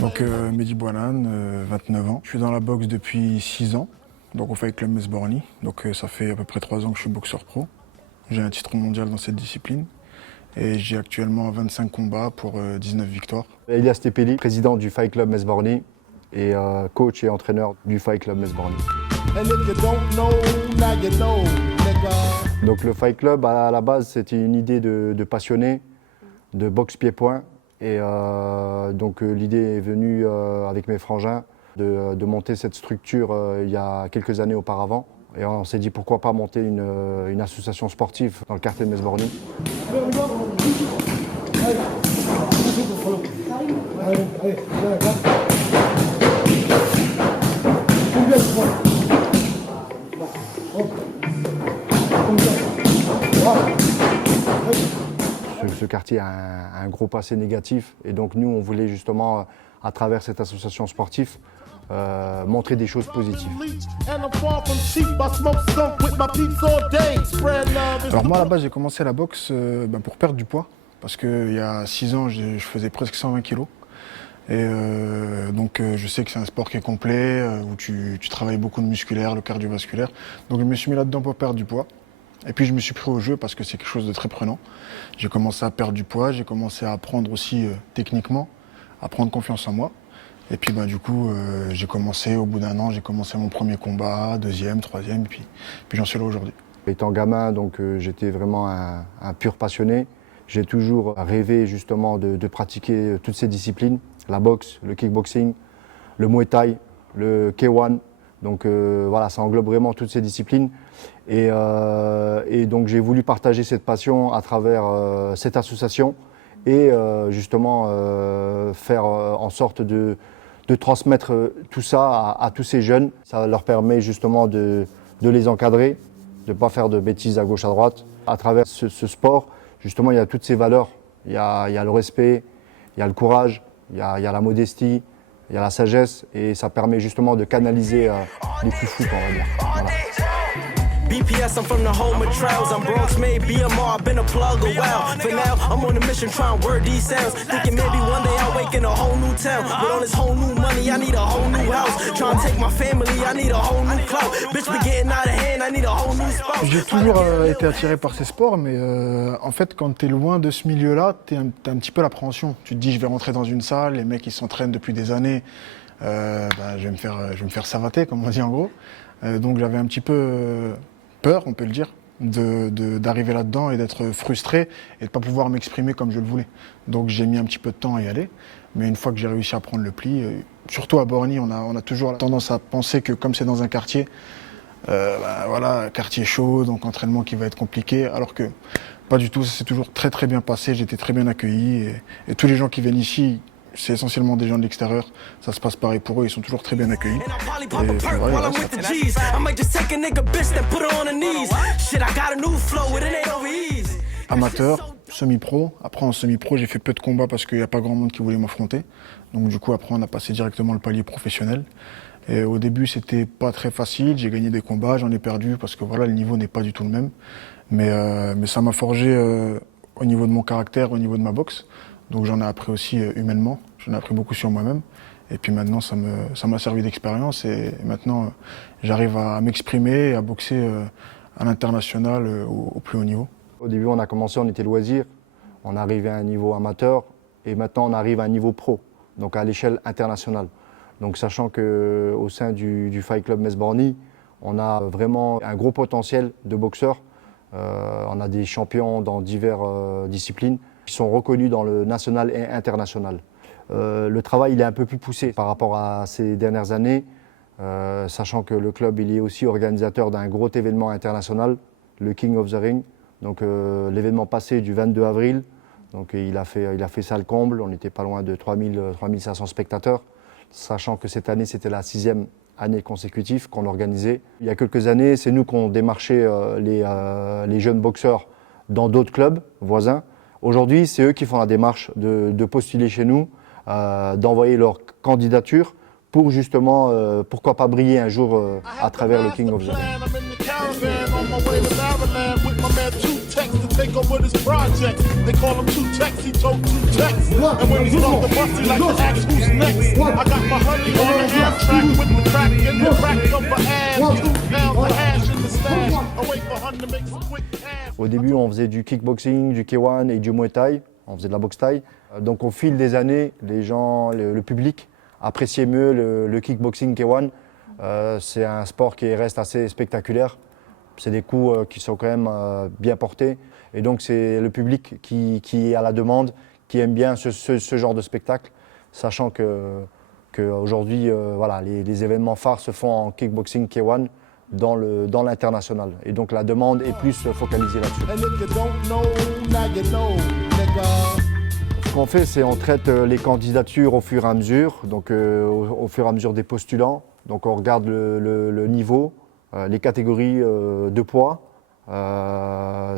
Donc Mehdi Bouanane, 29 ans. Je suis dans la boxe depuis 6 ans, donc au Fight Club Mesborny. Donc ça fait à peu près 3 ans que je suis boxeur pro. J'ai un titre mondial dans cette discipline et j'ai actuellement 25 combats pour 19 victoires. Elias Tepeli, président du Fight Club Mesborny et coach et entraîneur du Fight Club Mesborny. Donc le Fight Club, à la base, c'était une idée de passionné, de boxe pied-point. Et donc l'idée est venue avec mes frangins de monter cette structure il y a quelques années auparavant. Et on s'est dit pourquoi pas monter une association sportive dans le quartier de Mesborny. Ce quartier a un gros passé négatif et donc nous on voulait justement à travers cette association sportive montrer des choses positives. Alors moi à la base j'ai commencé la boxe pour perdre du poids parce qu'il y a 6 ans je faisais presque 120 kilos. Et donc je sais que c'est un sport qui est complet, où tu travailles beaucoup de musculaire, le cardiovasculaire. Donc je me suis mis là-dedans pour perdre du poids. Et puis je me suis pris au jeu parce que c'est quelque chose de très prenant. J'ai commencé à perdre du poids, j'ai commencé à apprendre aussi techniquement, à prendre confiance en moi. Et puis du coup, j'ai commencé, au bout d'un an, j'ai commencé mon premier combat, deuxième, troisième, puis j'en suis là aujourd'hui. Étant gamin, donc j'étais vraiment un pur passionné. J'ai toujours rêvé justement de pratiquer toutes ces disciplines, la boxe, le kickboxing, le muay thai, le K1. Donc voilà, ça englobe vraiment toutes ces disciplines. Et donc j'ai voulu partager cette passion à travers cette association et justement faire en sorte de transmettre tout ça à tous ces jeunes. Ça leur permet justement de les encadrer, de ne pas faire de bêtises à gauche à droite. À travers ce sport, justement, il y a toutes ces valeurs. Il y a le respect, il y a le courage, il y a la modestie, il y a la sagesse et ça permet justement de canaliser les plus fous, on va dire. Voilà. BPS, I'm from the home of trails. I'm Bronx made BMR, I've been a plug a while. For now, I'm on a mission trying to word these sounds. Thinking maybe one day I'll wake in a whole new town. With all this whole new money, I need a whole new house. Trying to take my family, I need a whole new clout. Bitch, we getting out of hand, I need a whole new spouse. J'ai toujours été attiré par ces sports, mais en fait, quand tu es loin de ce milieu-là, t'as un petit peu l'appréhension. Tu te dis, je vais rentrer dans une salle, les mecs ils s'entraînent depuis des années, je vais me faire savater, comme on dit en gros. Donc j'avais un petit peu peur, on peut le dire, d'arriver là-dedans et d'être frustré et de ne pas pouvoir m'exprimer comme je le voulais. Donc j'ai mis un petit peu de temps à y aller, mais une fois que j'ai réussi à prendre le pli, surtout à Borny, on a toujours tendance à penser que comme c'est dans un quartier, voilà, quartier chaud, donc entraînement qui va être compliqué, alors que pas du tout, ça s'est toujours très très bien passé, j'ai été très bien accueilli et tous les gens qui viennent ici, c'est essentiellement des gens de l'extérieur, ça se passe pareil pour eux, ils sont toujours très bien accueillis. Amateur, semi-pro, après en semi-pro j'ai fait peu de combats parce qu'il n'y a pas grand monde qui voulait m'affronter. Donc du coup après on a passé directement le palier professionnel. Et au début c'était pas très facile, j'ai gagné des combats, j'en ai perdu parce que voilà le niveau n'est pas du tout le même. Mais ça m'a forgé au niveau de mon caractère, au niveau de ma boxe. Donc j'en ai appris aussi humainement, j'en ai appris beaucoup sur moi-même. Et puis maintenant, ça m'a servi d'expérience et maintenant, j'arrive à m'exprimer et à boxer à l'international au plus haut niveau. Au début, on a commencé, on était loisir, on arrivait à un niveau amateur et maintenant on arrive à un niveau pro, donc à l'échelle internationale. Donc sachant qu'au sein du Fight Club Mesborny, on a vraiment un gros potentiel de boxeurs. On a des champions dans diverses disciplines qui sont reconnus dans le national et international. Le travail il est un peu plus poussé par rapport à ces dernières années, sachant que le club il est aussi organisateur d'un gros événement international, le King of the Ring. Donc l'événement passé du 22 avril, donc il a fait salle comble, on n'était pas loin de 3500 spectateurs, sachant que cette année c'était la 6e année consécutive qu'on organisait. Il y a quelques années, c'est nous qu'on démarchait les jeunes boxeurs dans d'autres clubs voisins. Aujourd'hui, c'est eux qui font la démarche de postuler chez nous, d'envoyer leur candidature pour justement, pourquoi pas briller un jour à travers le King of the Ring. take over this project. They call him two techs, he told two techs. And when he's off the bus, he like to ask who's next. I got my honey on the half track with the crack in the crack of my ass. 2 pounds of hash in the stash. I wait for Hun to make some quick cash. Au début, on faisait du kickboxing, du K1 et du Muay Thai. On faisait de la boxe Thai. Donc au fil des années, les gens, le public appréciait mieux le kickboxing K1. C'est un sport qui reste assez spectaculaire. C'est des coups qui sont quand même bien portés. Et donc c'est le public qui est à la demande, qui aime bien ce genre de spectacle, sachant qu'aujourd'hui, voilà, les événements phares se font en kickboxing K1 dans l'international. Et donc la demande est plus focalisée là-dessus. Ce qu'on fait, c'est on traite les candidatures au fur et à mesure, donc au fur et à mesure des postulants. Donc on regarde le niveau, les catégories de poids,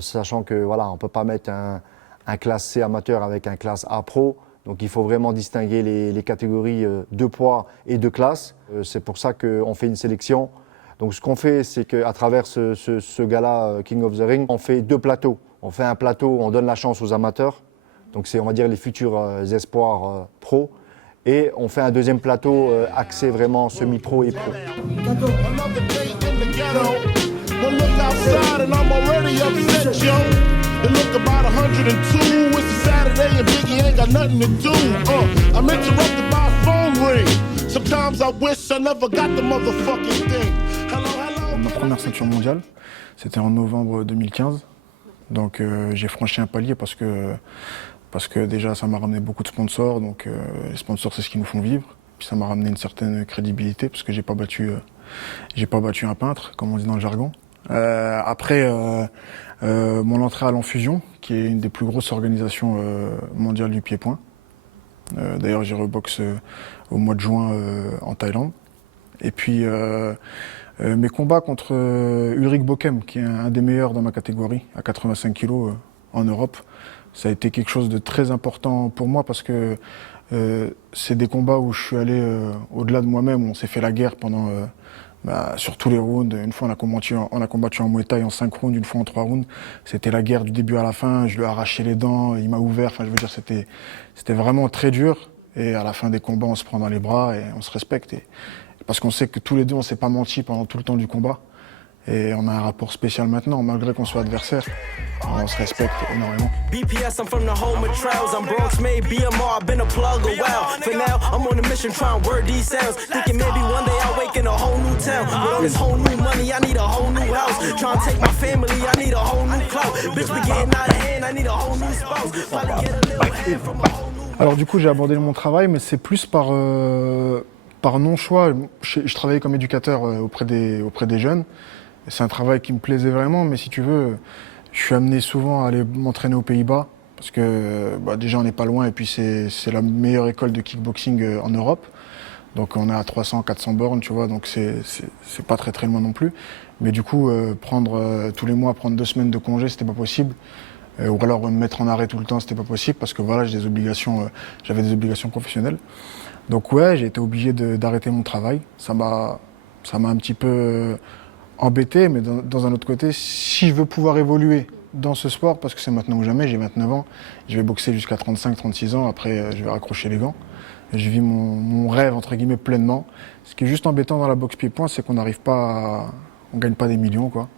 sachant que voilà, on ne peut pas mettre un classe C amateur avec un classe A pro. Donc il faut vraiment distinguer les catégories de poids et de classe. C'est pour ça qu'on fait une sélection. Donc ce qu'on fait, c'est qu'à travers ce gala King of the Ring, on fait 2 plateaux. On fait un plateau où on donne la chance aux amateurs, donc c'est on va dire les futurs espoirs pro, et on fait un deuxième plateau axé vraiment semi-pro et pro. Ma première ceinture mondiale, c'était en novembre 2015. Donc j'ai franchi un palier parce que déjà ça m'a ramené beaucoup de sponsors. Donc les sponsors, c'est ce qui nous font vivre. Puis ça m'a ramené une certaine crédibilité parce que j'ai pas battu un peintre, comme on dit dans le jargon. Après mon entrée à l'Enfusion, qui est une des plus grosses organisations mondiales du pied-point. D'ailleurs, j'y reboxe au mois de juin en Thaïlande. Et puis mes combats contre Ulrich Bokem, qui est un des meilleurs dans ma catégorie, à 85 kg en Europe, ça a été quelque chose de très important pour moi parce que c'est des combats où je suis allé au-delà de moi-même, où on s'est fait la guerre pendant sur tous les rounds. Une fois on a combattu en Muay Thai en 5 rounds, une fois en 3 rounds. C'était la guerre du début à la fin, je lui ai arraché les dents, il m'a ouvert, enfin je veux dire c'était vraiment très dur. Et à la fin des combats, on se prend dans les bras et on se respecte. Parce qu'on sait que tous les deux, on ne s'est pas menti pendant tout le temps du combat. Et on a un rapport spécial maintenant, malgré qu'on soit adversaires. On se respecte énormément. BPS, I'm from the home of trails. I'm Bronx made BMR, I've been a plug a while. For now, I'm on a mission trying to word these sounds. Thinking maybe one day I'll wake in a whole new town. With all this whole new money, I need a whole new house. Trying to take my family, I need a whole new clout. Bitch, we getting out of hand, I need a whole new spouse. Probably get a little hand from a whole new. Alors du coup, j'ai abandonné mon travail, mais c'est plus par non-choix. Je travaillais comme éducateur auprès des jeunes. C'est un travail qui me plaisait vraiment, mais si tu veux, je suis amené souvent à aller m'entraîner aux Pays-Bas, parce que déjà on n'est pas loin, et puis c'est la meilleure école de kickboxing en Europe. Donc on est à 300-400 bornes, tu vois, donc c'est pas très très loin non plus. Mais du coup, tous les mois, prendre 2 semaines de congé, c'était pas possible. Ou alors me mettre en arrêt tout le temps, c'était pas possible, parce que voilà, j'avais des obligations professionnelles. Donc ouais, j'ai été obligé d'arrêter mon travail. Ça m'a un petit peu embêté, mais dans un autre côté, si je veux pouvoir évoluer dans ce sport, parce que c'est maintenant ou jamais, j'ai 29 ans, je vais boxer jusqu'à 35-36 ans, après je vais raccrocher les gants. Et je vis mon rêve, entre guillemets, pleinement. Ce qui est juste embêtant dans la boxe pied-point, c'est qu'on n'arrive pas on gagne pas des millions, quoi.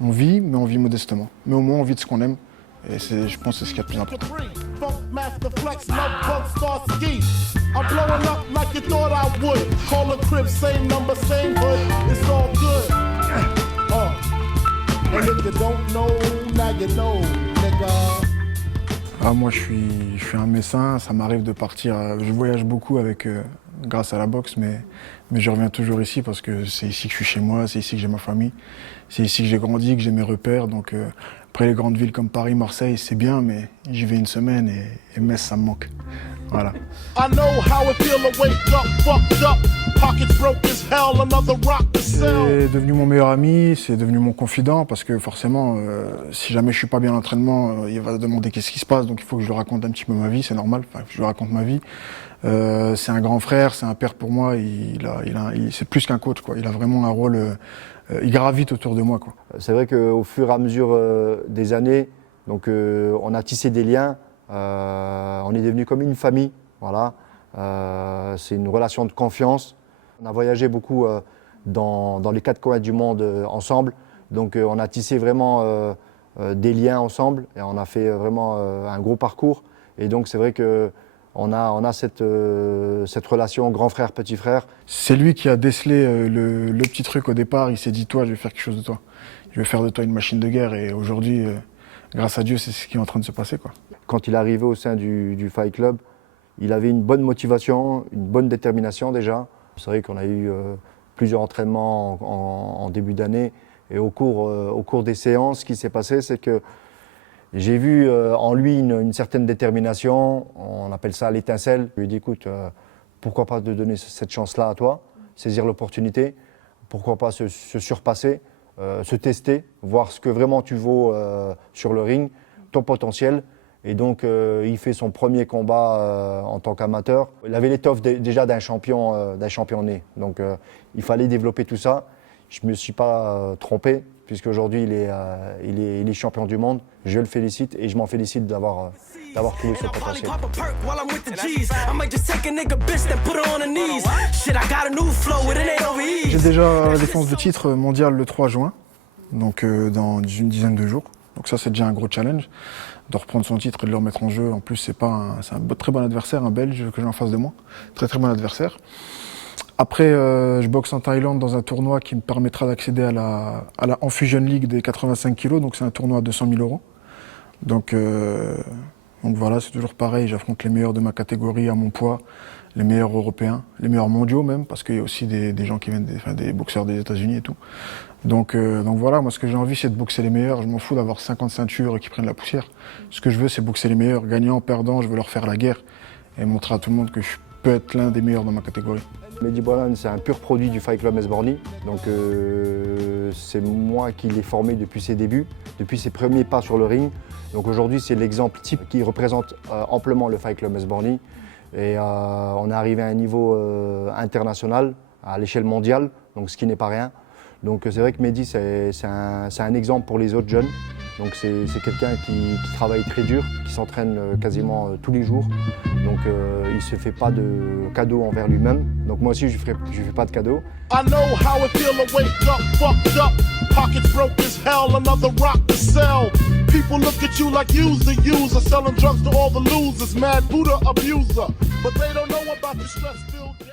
On vit, mais on vit modestement. Mais au moins, on vit de ce qu'on aime. Et je pense que c'est ce qu'il y a de plus important. Moi, je suis un messin, ça m'arrive de partir. Je voyage beaucoup grâce à la boxe, mais je reviens toujours ici parce que c'est ici que je suis chez moi, c'est ici que j'ai ma famille, c'est ici que j'ai grandi, que j'ai mes repères. Donc, après, les grandes villes comme Paris, Marseille, c'est bien, mais j'y vais une semaine et Metz, ça me manque. Voilà. C'est devenu mon meilleur ami, c'est devenu mon confident, parce que forcément, si jamais je suis pas bien à l'entraînement, il va demander qu'est-ce qui se passe, donc il faut que je lui raconte un petit peu ma vie, c'est normal, je lui raconte ma vie. C'est un grand frère, c'est un père pour moi, c'est plus qu'un coach, quoi. Il a vraiment un rôle, il gravite autour de moi, quoi. C'est vrai qu'au fur et à mesure des années, Donc on a tissé des liens, on est devenu comme une famille. Voilà. C'est une relation de confiance. On a voyagé beaucoup dans les 4 coins du monde ensemble. Donc on a tissé vraiment des liens ensemble et on a fait vraiment un gros parcours. Et donc c'est vrai qu'on a cette relation grand frère, petit frère. C'est lui qui a décelé le petit truc au départ. Il s'est dit, toi, je vais faire quelque chose de toi. Je vais faire de toi une machine de guerre. Et aujourd'hui, grâce à Dieu, c'est ce qui est en train de se passer, quoi. Quand il est arrivé au sein du Fight Club, il avait une bonne motivation, une bonne détermination déjà. C'est vrai qu'on a eu plusieurs entraînements en début d'année. Et au cours des séances, ce qui s'est passé, c'est que j'ai vu en lui une certaine détermination, on appelle ça l'étincelle. Je lui ai dit, écoute, pourquoi pas te donner cette chance-là à toi, saisir l'opportunité, pourquoi pas se surpasser, se tester, voir ce que vraiment tu vaux sur le ring, ton potentiel. Et donc il fait son premier combat en tant qu'amateur. Il avait l'étoffe déjà d'un champion né, donc il fallait développer tout ça. Je ne me suis pas trompé, puisqu'aujourd'hui il est champion du monde. Je le félicite et je m'en félicite d'avoir trouvé ce potentiel. J'ai déjà la défense de titre mondial le 3 juin, donc dans une dizaine de jours. Donc ça, c'est déjà un gros challenge, de reprendre son titre et de le remettre en jeu. En plus, c'est un très bon adversaire, un Belge que j'ai en face de moi. Très très bon adversaire. Après, je boxe en Thaïlande dans un tournoi qui me permettra d'accéder à la Enfusion League des 85 kg. Donc c'est un tournoi à 200 000 €. Donc voilà, c'est toujours pareil. J'affronte les meilleurs de ma catégorie à mon poids, les meilleurs européens, les meilleurs mondiaux même, parce qu'il y a aussi des gens qui viennent, des boxeurs des États-Unis et tout. Donc voilà, moi ce que j'ai envie, c'est de boxer les meilleurs. Je m'en fous d'avoir 50 ceintures et qui prennent la poussière. Ce que je veux, c'est boxer les meilleurs, gagnant, perdant. Je veux leur faire la guerre et montrer à tout le monde que je peux être l'un des meilleurs dans ma catégorie. Mehdi Boualane, c'est un pur produit du Fight Club Mesborny. Donc c'est moi qui l'ai formé depuis ses débuts, depuis ses premiers pas sur le ring. Donc aujourd'hui, c'est l'exemple type qui représente amplement le Fight Club Mesborny. Et on est arrivé à un niveau international, à l'échelle mondiale, donc ce qui n'est pas rien. Donc c'est vrai que Mehdi, c'est un exemple pour les autres jeunes. Donc c'est quelqu'un qui travaille très dur, qui s'entraîne quasiment tous les jours. Donc il ne se fait pas de cadeaux envers lui-même. Donc moi aussi, je ne fais pas de cadeaux. I know how it feel to wake up, fucked up. Pockets broke as hell, another rock to sell. People look at you like you's the user, selling drugs to all the losers, mad Buddha abuser. But they don't know about the stress-filled day.